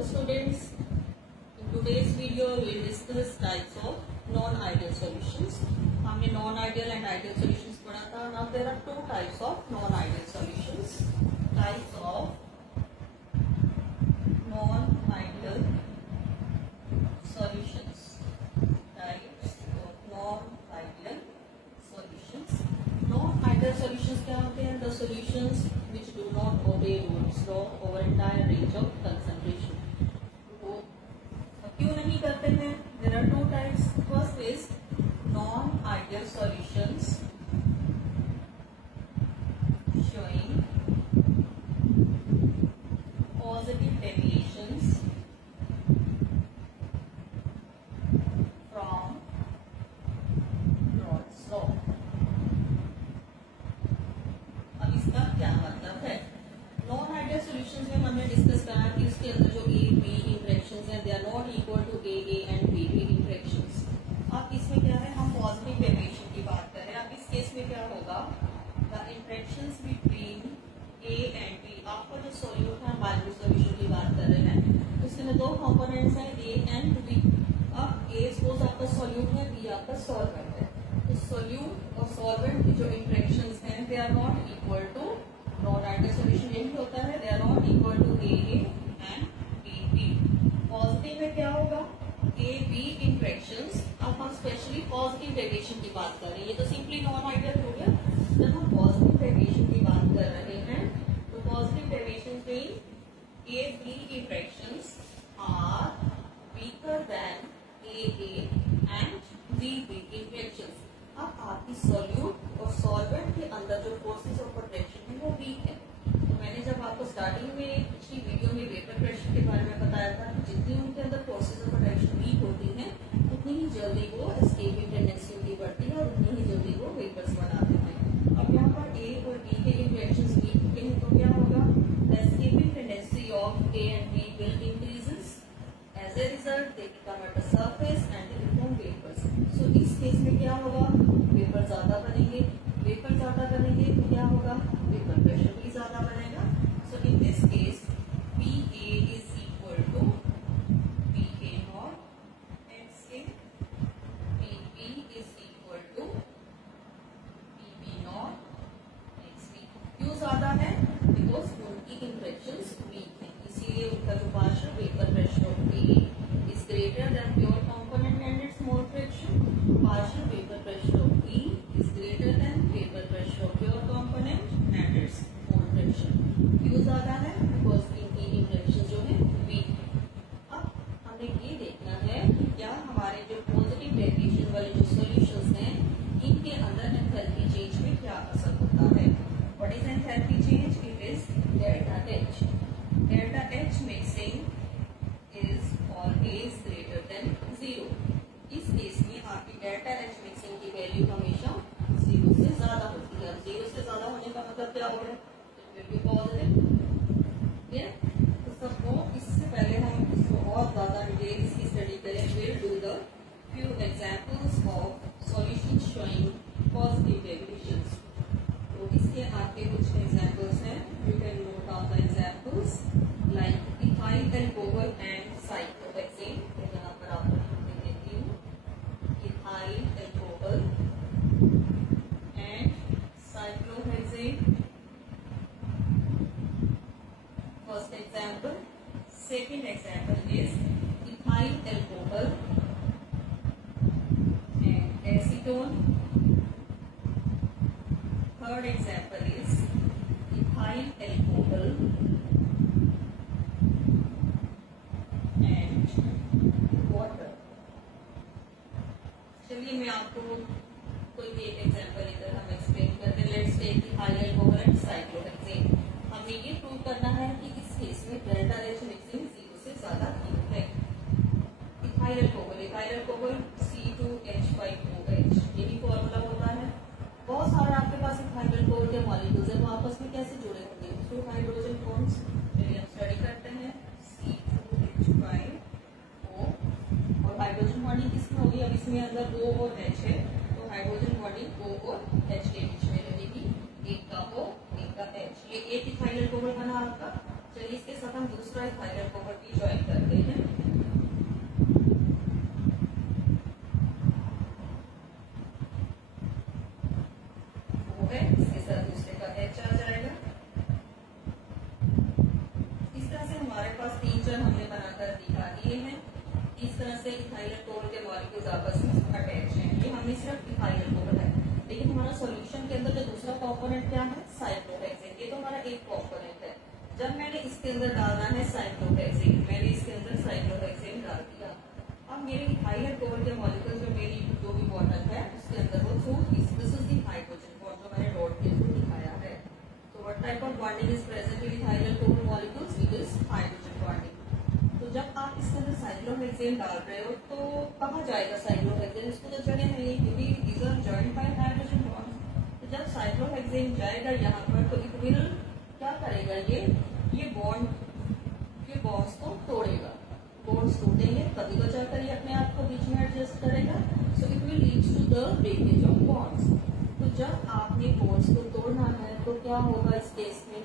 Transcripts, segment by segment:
Hello students, in today's video we will discuss types of non-ideal solutions. हमने non-ideal and ideal solutions पढ़ा था. Now there are two types of non-ideal solutions. Types of non-ideal solutions. Types of non-ideal solutions. Non-ideal solutions क्या होते हैं? The solutions which do not obey Moore's law over entire range of concentration. तो क्यों नहीं करते हैं? There are two types. First is non-ideal solutions showing positive deviations from Moore's law. अब इसका क्या मतलब है? नॉन आइडियल सॉल्यूशंस में हमने डिस्कस करा कि उसके अंदर जो ए बी इंटरेक्शंस हैं they are not equal to A and B interactions. अब इसमें क्या है, हम पॉजिटिव डेविएशन की बात कर रहे हैं. अब इस केस में क्या होगा, the interactions between A and B. आपका जो सॉल्यूट है, बाइनरी सॉल्यूशन की बात कर रहे हैं, उसमें दो कंपोनेंट्स हैं ए एंड बी. अब ए सपोज आपका सॉल्यूट है, बी आपका सॉल्वेंट है. तो सॉल्यूट और सॉल्वेंट की जो इंटरेक्शंस हैं they are not equal to. Non ideal solution यही होता है, they are not equal to A and B. Positive में क्या होगा, ए बी इंटरेक्शंस. अब हम स्पेशली पॉजिटिव डेविएशन की बात कर रहे हैं. ये तो सिंपली नॉन आइडियल हो गया. जब हम पॉजिटिव डेविएशन की बात कर रहे हैं तो पॉजिटिव डेविएशन में A B interactions are weaker than A and B interactions. अब आपकी सॉल्यूट और सॉल्वेंट के अंदर जो फोर्सेस ऑफ अट्रैक्शन है वो वीक है. तो मैंने जब आपको स्टार्टिंग में पिछली वीडियो में वेपर प्रेशर के बारे में बताया था कि जितनी उनके अंदर फोर्सेस ऑफ अट्रैक्शन वीक होती हैं उतनी ही जल्दी वो एस्केपिंग टेंडेंसी उनकी बढ़ती है और उतनी ही जल्दी वो वेपर्स बनाते हैं. अब यहाँ पर ए और बी के इंटरेक्शंस वीक होते हैं तो क्या होगा, the escaping tendency of A and B will increases. As a result they become at the surface and they become vapours. So इस केस में क्या होगा, वेपर ज्यादा बनेंगे. वेपर ज्यादा बनेंगे तो क्या होगा, वेपर प्रेशर भी ज्यादा बनेगा. So in this case P A is equal to P A naught X A, P B is equal to P B naught X B. क्यों ज्यादा है, बिकॉज उनकी इंटरेक्शंस वीक है, इसीलिए उनका जो partial vapour pressure of A is greater than pure component and its mole fraction. Partial vapour pressure of B is greater than vapor pressure of pure component and its mole fraction. क्यों ज्यादा है, because इनकी interaction जो है week है. अब हमें ये देखना है कि क्या हमारे जो पॉजिटिव डेविएशन वाले जो सॉल्यूशंस हैं इनके अंदर एंथैल्पी चेंज में क्या असर होता है. What is enthalpy change, it is delta H. Delta H mixing is always greater than 0. इस केस में आपकी डेल्टा एच मिक्सिंग की वैल्यू हमेशा 0 से ज्यादा होती है. 0 से ज्यादा होने का मतलब क्या हो रहा है, पॉजिटिव. तो सबको इससे पहले हम इसको बहुत ज्यादा डिटेल इसकी स्टडी करें. Will do the few examples of solutions showing positive deviations. तो इसके आपके कुछ एग्जांपल्स हैं. You can note down the examples like ethyl alcohol and cyclohexane. यहाँ पर आपको देती हूँ ethyl alcohol and cyclohexane. First example. Second example is ethyl alcohol and acetone. Third example is ethyl alcohol and water. चलिए मैं आपको कोई भी एक एग्जांपल इधर हम एक्सप्लेन करते हैं. Let's take ethyl alcohol and cyclohexane. हमें ये प्रूव करना है कि इस केस में डेल्टा एच मिक्सिंग 0 से ज्यादा क्यों है. इथाइल अल्कोहल C2H5OH यही फॉर्मूला होता है. बहुत सारे आपके पास इथाइल अल्कोहल के मॉलिक्यूल्स हैं, तो आपस में कैसे जुड़े होंगे, थ्रू हाइड्रोजन बॉन्ड्स. चलिए हम स्टडी करते हैं. C2H5O और हाइड्रोजन बॉन्डिंग किसमें होगी, अब इसमें अंदर O और H है तो हाइड्रोजन बॉन्डिंग O और H के बीच में रहेगी. एक का O एक का H. ये एक इथाइल अल्कोहल बना आपका. चलिए इसके साथ हम दूसरा इथाइल अल्कोहल भी ज्वाइन करते हैं। वो है इसके साथ दूसरे का H आ जाएगा। इस तरह से हमारे पास 3-4 हमने बनाकर दिखा दिए हैं। इस तरह से इथाइल अल्कोहल के मॉलिक्यूल्स आपस में अटैच हैं। ये हमने सिर्फ इथाइल अल्कोहल है, लेकिन हमारा सॉल्यूशन के अंदर जो दूसरा कंपोनेंट क्या है, साइक्लोहेक्सेन। ये तो हमारा एक कंपोनेंट है। जब मैंने इसके अंदर डालना है साइक्लोहेक्सेन, मैंने इसके अंदर साइक्लोहेक्सेन डाल दिया। अब मेरे इथाइल अल्कोहल के मॉलिक्यूल जो मेरी जो भी बॉटल है उसके अंदर वो through this is the hydrogen bond जो मैंने डॉट के थ्रू दिखाया है। तो what type of bonding is present in ethyl alcohol molecules? It is hydrogen bonding. तो जब आप इसके अंदर साइक्लोहेक्सेन डाल रहे हो तो कहाँ जाएगा साइक्लोहेक्सेन? इसको तो जगह नहीं, क्योंकि these are joined by hydrogen bond. तो जब साइक्लोहेक्सेन जाएगा यहाँ पर तो इट विल क्या करेगा, ये बॉन्ड्स को तोड़ेगा। बॉन्ड्स टूटेंगे तभी तो जाकर ये अपने आप को बीच में एडजस्ट करेगा। So it will lead to the breakage of bonds. तो जब आपने बॉन्ड्स को तोड़ना है तो क्या होगा इस केस में?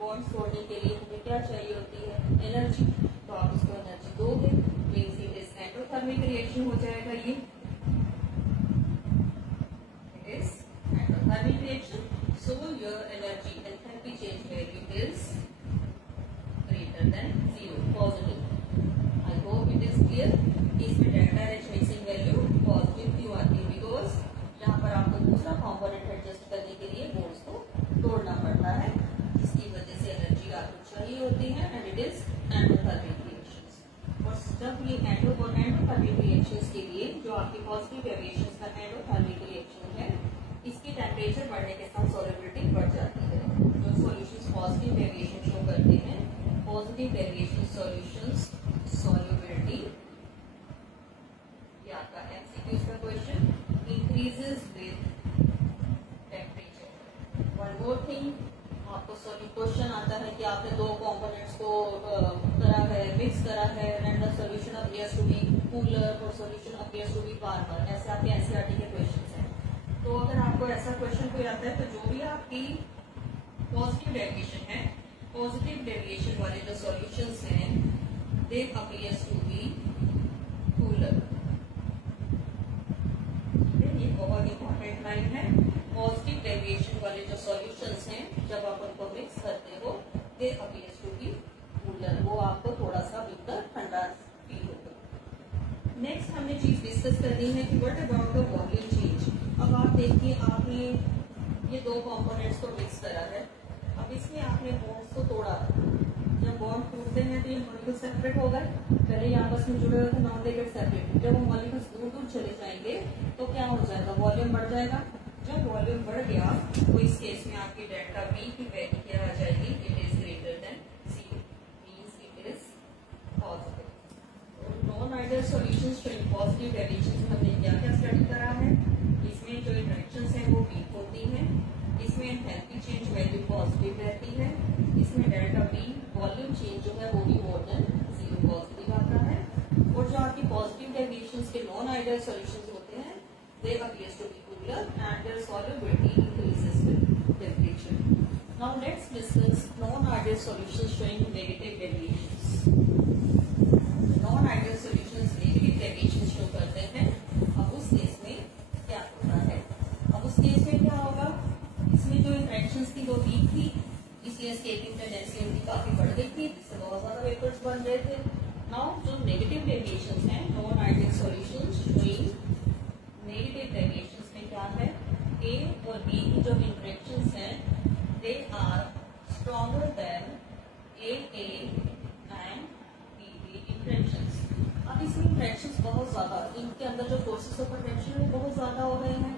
बॉन्ड्स तोड़ने के लिए हमें क्या चाहिए होती है? एनर्जी। तो आप उसको एनर्जी दोगे, means it is endothermic reaction हो जाएगा। ये it is endothermic reaction. So your energy enthalpy change value is greater than 0, positive. I hope it is clear. इसमें delta H mixing value positive क्यों आती है? बिकॉज यहाँ पर आपको दूसरा कंपोनेंट एडजस्ट करने के लिए बॉन्ड्स को तोड़ना पड़ता है, जिसकी वजह से एनर्जी आपको चाहिए होती है and it is endothermic reactions. और जब ये एंडोथर्मिक रिएक्शंस के लिए जो आपकी पॉजिटिव डेविएशंस का एंडोथर्मिक रिएक्शन है, इसकी टेम्परेचर बढ़ने के साथ सॉल्युबिलिटी बढ़ जाती है। जो सॉल्यूशंस पॉजिटिव डेविएशन शो करते हैं, पॉजिटिव डेविएशन सॉल्यूशंस सॉल्युबिलिटी, ये आपका एमसीक्यूज का question, increases with temperature. One more thing, आपको क्वेश्चन आता है कि आपने दो कंपोनेंट्स को करा है, मिक्स करा है and the solution appears to be cooler और solution appears to be warmer. ऐसे आपके एनसीईआरटी के क्वेश्चंस हैं। तो अगर आपको ऐसा क्वेश्चन कोई आता है तो जो भी आपकी पॉजिटिव डेविएशन है, पॉजिटिव डेविएशन वाले जो सॉल्यूशंस हैं, they appears to be cooler. ये बहुत इंपॉर्टेंट लाइन है। पॉजिटिव डेविएशन वाले जो सॉल्यूशंस हैं, जब आप उनको मिक्स करते हो, they appears to be cooler. वो आपको थोड़ा सा भीतर ठंडा फील होगा। नेक्स्ट हमने चीज डिस्कस करनी है कि what about the volume change. अब आप देखिए, आपने ये दो कंपोनेंट्स को मिक्स करा है। अब इसमें आपने बॉन्ड्स को तोड़ा। जब बॉन्ड टूटते हैं तो ये मॉलिक्यूल सेपरेट हो गए। पहले ये आपस में जुड़े हुए थे, नाउ दे गेट सेपरेट। जब वो मॉलिक्यूल्स दूर दूर चले जाएंगे तो क्या हो जाएगा? वॉल्यूम बढ़ जाएगा। जब वॉल्यूम बढ़ गया तो इस केस में आपकी डेल्टा बी की वैल्यू क्या आ जाएगी? It is greater than 0, means it is positive. Non ideal solutions showing positive deviations में हमने क्या क्या स्टडी करा है? इसमें जो इंटरेक्शंस हैं वो वीक होती हैं, इसमें एंथैल्पी चेंज वैल्यू पॉजिटिव रहती है, इसमें डेल्टा बी वॉल्यूम चेंज जो है वो भी मोर देन 0 पॉजिटिव आता है। और जो आपकी पॉजिटिव डेविएशंस के नॉन आइडियल सॉल्यूशंस होते हैं, they appears to be cooler and their solubility increases with temperature. Now let's discuss non-ideal solutions showing negative deviations. Non-ideal solutions negative deviations show करते हैं। अब उस केस में क्या होता है? अब उस केस में क्या होगा? इसमें जो इंटरेक्शंस थी वो वीक थी, इसलिए escaping tendency उनकी काफी बढ़ गई थी, जिससे बहुत ज्यादा वेपर्स बन रहे थे। Now जो negative deviations हैं, non-ideal solutions showing negative deviations क्या है? A और B की जो इंटरेक्शंस हैं, they are stronger than AA and BB interactions. अब इसमें इंटरेक्शंस बहुत ज्यादा, इनके अंदर जो फोर्सेस ऑफ अट्रैक्शन है वो बहुत ज्यादा हो रहे हैं,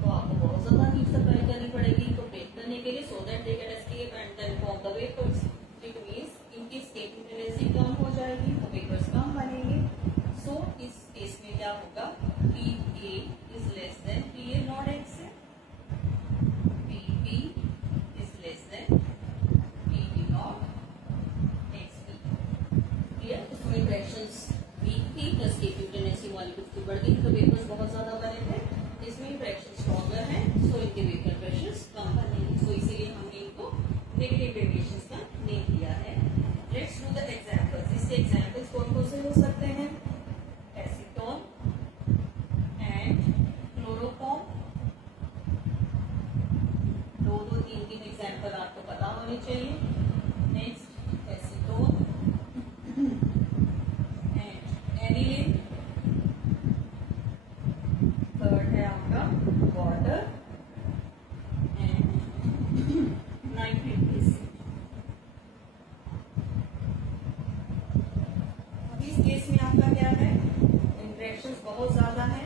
तो आपको बहुत ज्यादा हीट सप्लाई करनी पड़ेगी इनको ब्रेक करने के लिए, so that they can escape and then form the vapours. It means इनकी एस्केपिंग टेंडेंसी कम हो जाएगी, तो वेपर्स कम बनेंगे। सो इस केस में क्या होगा? PA is less than PA not X है, PP is less than PP not XP। Clear? इसमें इंटरेक्शंस वीक थी, प्लस एस्केपिंग टेंडेंसी मॉलिक्यूल्स की बढ़ गई, तो वेपर्स बहुत ज्यादा बने थे। इसमें इंटरेक्शन स्ट्रॉन्गर है, सो इनके वेपर प्रेशर्स कम बनेंगे। सो इसीलिए हमने इनको नेगेटिव डेविएशंस का नेम दिया है। लेट्स डू इसके एग्जाम्पल्स कौन कौन से हो सकते हैं? Acetone and chloroform. दो दो तीन तीन एग्जाम्पल आपको पता होने चाहिए। Next acetone and aniline. Third है आपका वाटर एंड नाइट्रिक एसिड। अभी इस केस में आपका क्या है? इंटरेक्शंस बहुत ज्यादा है,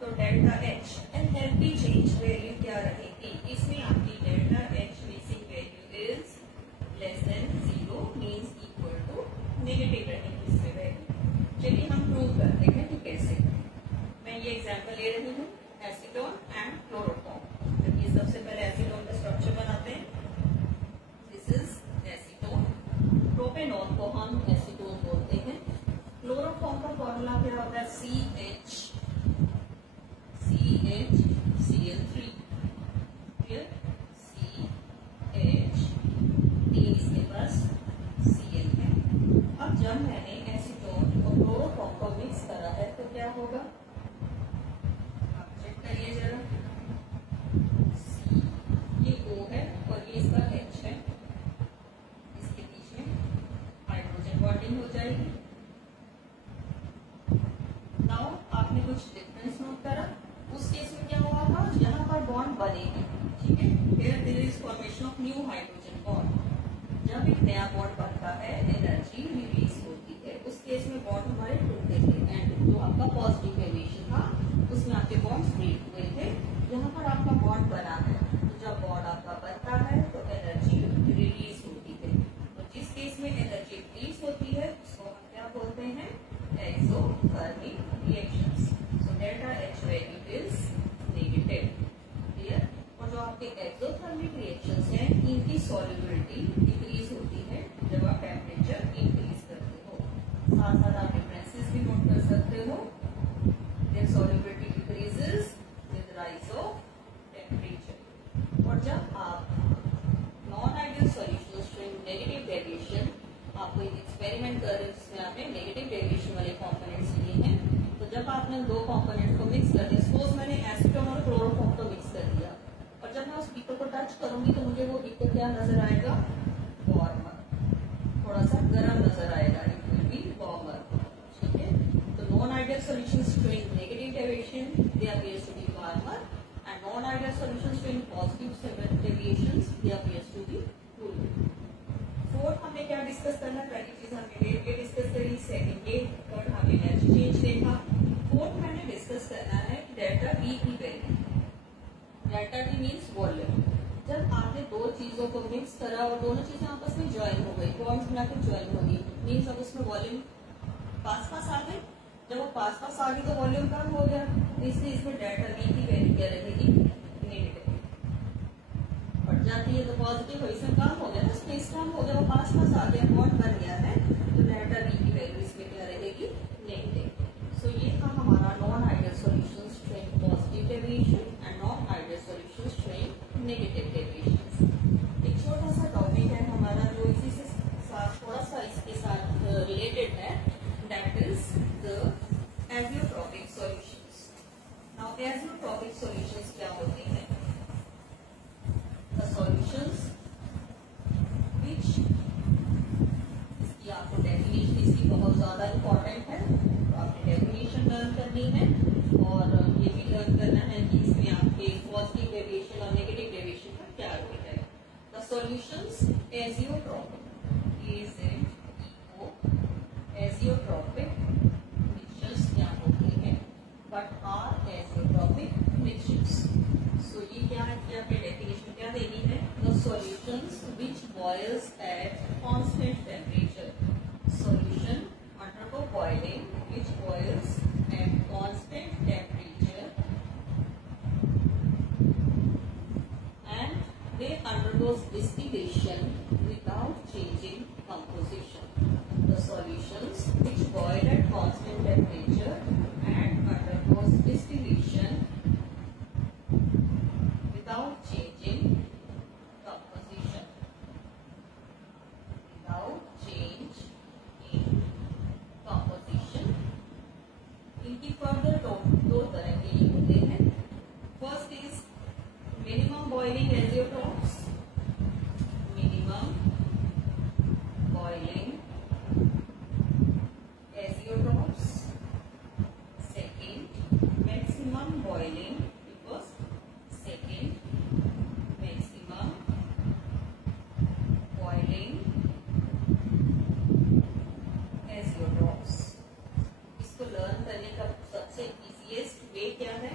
तो delta H enthalpy change value क्या रहेगी? इसमें आपकी delta H basic value is less than 0 means equal to negative रहेगी इसमें वैल्यू। चलिए हम प्रूव करते हैं कि कैसे। मैं ये एग्जांपल ले रही हूँ एसीटोन एंड क्लोरोफॉर्म। देखिए सबसे पहले एसीटोन का स्ट्रक्चर बनाते हैं। This is acetone. प्रोपेनॉल को हम एसीटोन बोलते हैं। क्लोरोफॉर्म का फॉर्मूला क्या होता है? CHCl3। इसके पास Cl है। अब जब मैंने एसीटोन और क्लोरोफॉर्म को मिक्स करा है तो क्या होगा? आप चेक करिए जरा। ये O है और ये इसका H है। इसके बीच में हाइड्रोजन बॉन्डिंग हो जाएगी। नाउ आपने कुछ डिफरेंस नोट करा। उस केस में क्या हुआ था? यहाँ पर बॉन्ड बनेगी, ठीक है। Here there is formation of new hydrogen bond. जब एक नया बॉन्ड बनता है एनर्जी रिलीज होती है। उस केस में बॉन्ड हमारे टूटे थे एंड जो आपका पॉजिटिव वेरिएशन था उसमें आपके बॉन्ड्स ब्रेक हुए थे। यहाँ पर आपका बॉन्ड बना है, तो जब बॉन्ड आपका बनता है तो एनर्जी रिलीज होती है। तो जिस केस में एनर्जी रिलीज होती है उसको हम क्या बोलते हैं? Exothermic reactions. So delta H value is negative. Clear? और जो आपके एक्सोथर्मिक रिएक्शंस हैं इनकी सॉल्युबिलिटी डिक्रीज होती है जब आप टेम्परेचर इंक्रीज करते हो। साथ साथ आप डिफरेंसेस भी नोट कर सकते हो। Their solubility decreases with rise of temperature. और जब आप non ideal solutions showing negative deviation, आपको एक एक्सपेरिमेंट कर रहे हैं जिसमें आपने नेगेटिव डेविएशन वाले कंपोनेंट्स लिए हैं। तो जब आपने दो कंपोनेंट को मिक्स कर दिया, सपोज मैंने एसीटोन और क्लोरोफॉर्म को मिक्स कर दिया, और जब मैं उस बीकर को टच करूंगी तो मुझे वो बीकर क्या नजर आएगा? वार्मर। थोड़ा सा गर्म नजर आएगा, इट विल बी वार्मर, ठीक है। तो non ideal solutions showing negative deviation they appears to be warmer and non ideal solutions showing positive deviations they appears to be cooler. Fourth हमें क्या डिस्कस करना? पहली चीज हमने वेव के डिस्कस करी, सेकंड के, थर्ड हमने एनर्जी चेंज देखा। फोर्थ मैंने डिस्कस करना है डेल्टा वी की value. Delta we means volume. जब आपने दो चीजों को मिक्स करा और दोनों चीजें आपस में ज्वाइन हो गई, बॉन्ड्स मिलाकर ज्वाइन हो गई, मींस अब उसमें वॉल्यूम पास पास आ गई। जब वो पास पास आ गई तो वॉल्यूम कम हो गया, इसलिए इसमें डेल्टा वी की वैल्यू क्या रहेगी? नेगेटिव। बढ़ जाती है तो पॉजिटिव हो, इसमें कम हो गया ना, स्पेस कम हो गया, वो पास पास आ गया, बॉन्ड बन गया है, तो डेल्टा वी की वैल्यू इसमें क्या रहेगी? नेगेटिव। सो ये था हमारा non ideal solutions showing positive deviation and non ideal solutions showing negative deviations. एक छोटा सा टॉपिक है हमारा जो इसी से थोड़ा सा इसके साथ रिलेटेड है, that is the azeotropic solutions. Now azeotropic solutions क्या होते हैं? The solutions which, इसकी आपको डेफिनेशन इसकी बहुत ज्यादा इंपॉर्टेंट है, तो आपने डेफिनेशन लर्न करनी है और ये भी लर्न करना है कि इसमें आपके पॉजिटिव डेविएशन और नेगेटिव डेविएशन का क्या रोल है। The solutions azeotropic azeotropic mixtures क्या होते हैं? But are azeotropic mixtures. So ये क्या है कि आपने डेफिनेशन क्या देनी है? The solutions which boils at constant temperature. Solution undergo boiling which boils at constant temperature and they undergoes distillation without boiling azeotrophs, minimum boiling azeotrophs. Second, maximum boiling, because second maximum boiling azeotrophs. इसको learn करने का सबसे easiest way क्या है?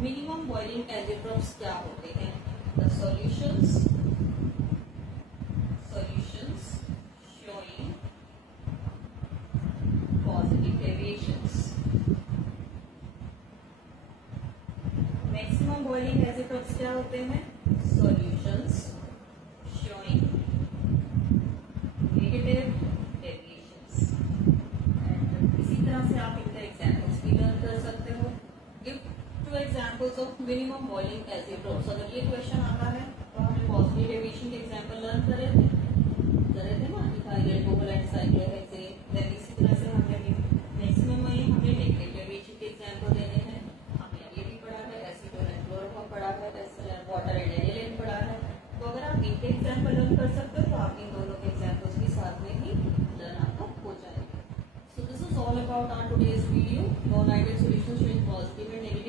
Minimum boiling azeotropes क्या होते हैं? The solutions showing positive deviations. Maximum boiling azeotropes क्या होते हैं? Solutions showing negative deviations. इसी तरह से आप इनका एग्जाम्पल्स भी लर्न कर सकते हो. Give two examples of minimum boiling azeotropes. अगर ये क्वेश्चन आता है तो हमने पॉजिटिव डेविएशन के एग्जाम्पल लर्न करे थे ना, इथाइल कोबल एंड साइक्लोहेक्सेन. देन इसी तरह से हमने मैक्सिमम में हमने नेगेटिव डेविएशन के एग्जाम्पल देने हैं. हमने ये भी पढ़ा है, एसीटोन एंड क्लोरोफॉर्म पढ़ा है, वाटर एंड एनिलीन पढ़ा है. तो अगर आप इनके एग्जाम्पल लर्न कर सकते हो तो आप इन दोनों के एग्जाम्पल्स भी साथ में ही लर्न आपका हो जाएगा. So this is all about our today's video. Non-ideal solutions with positive and negative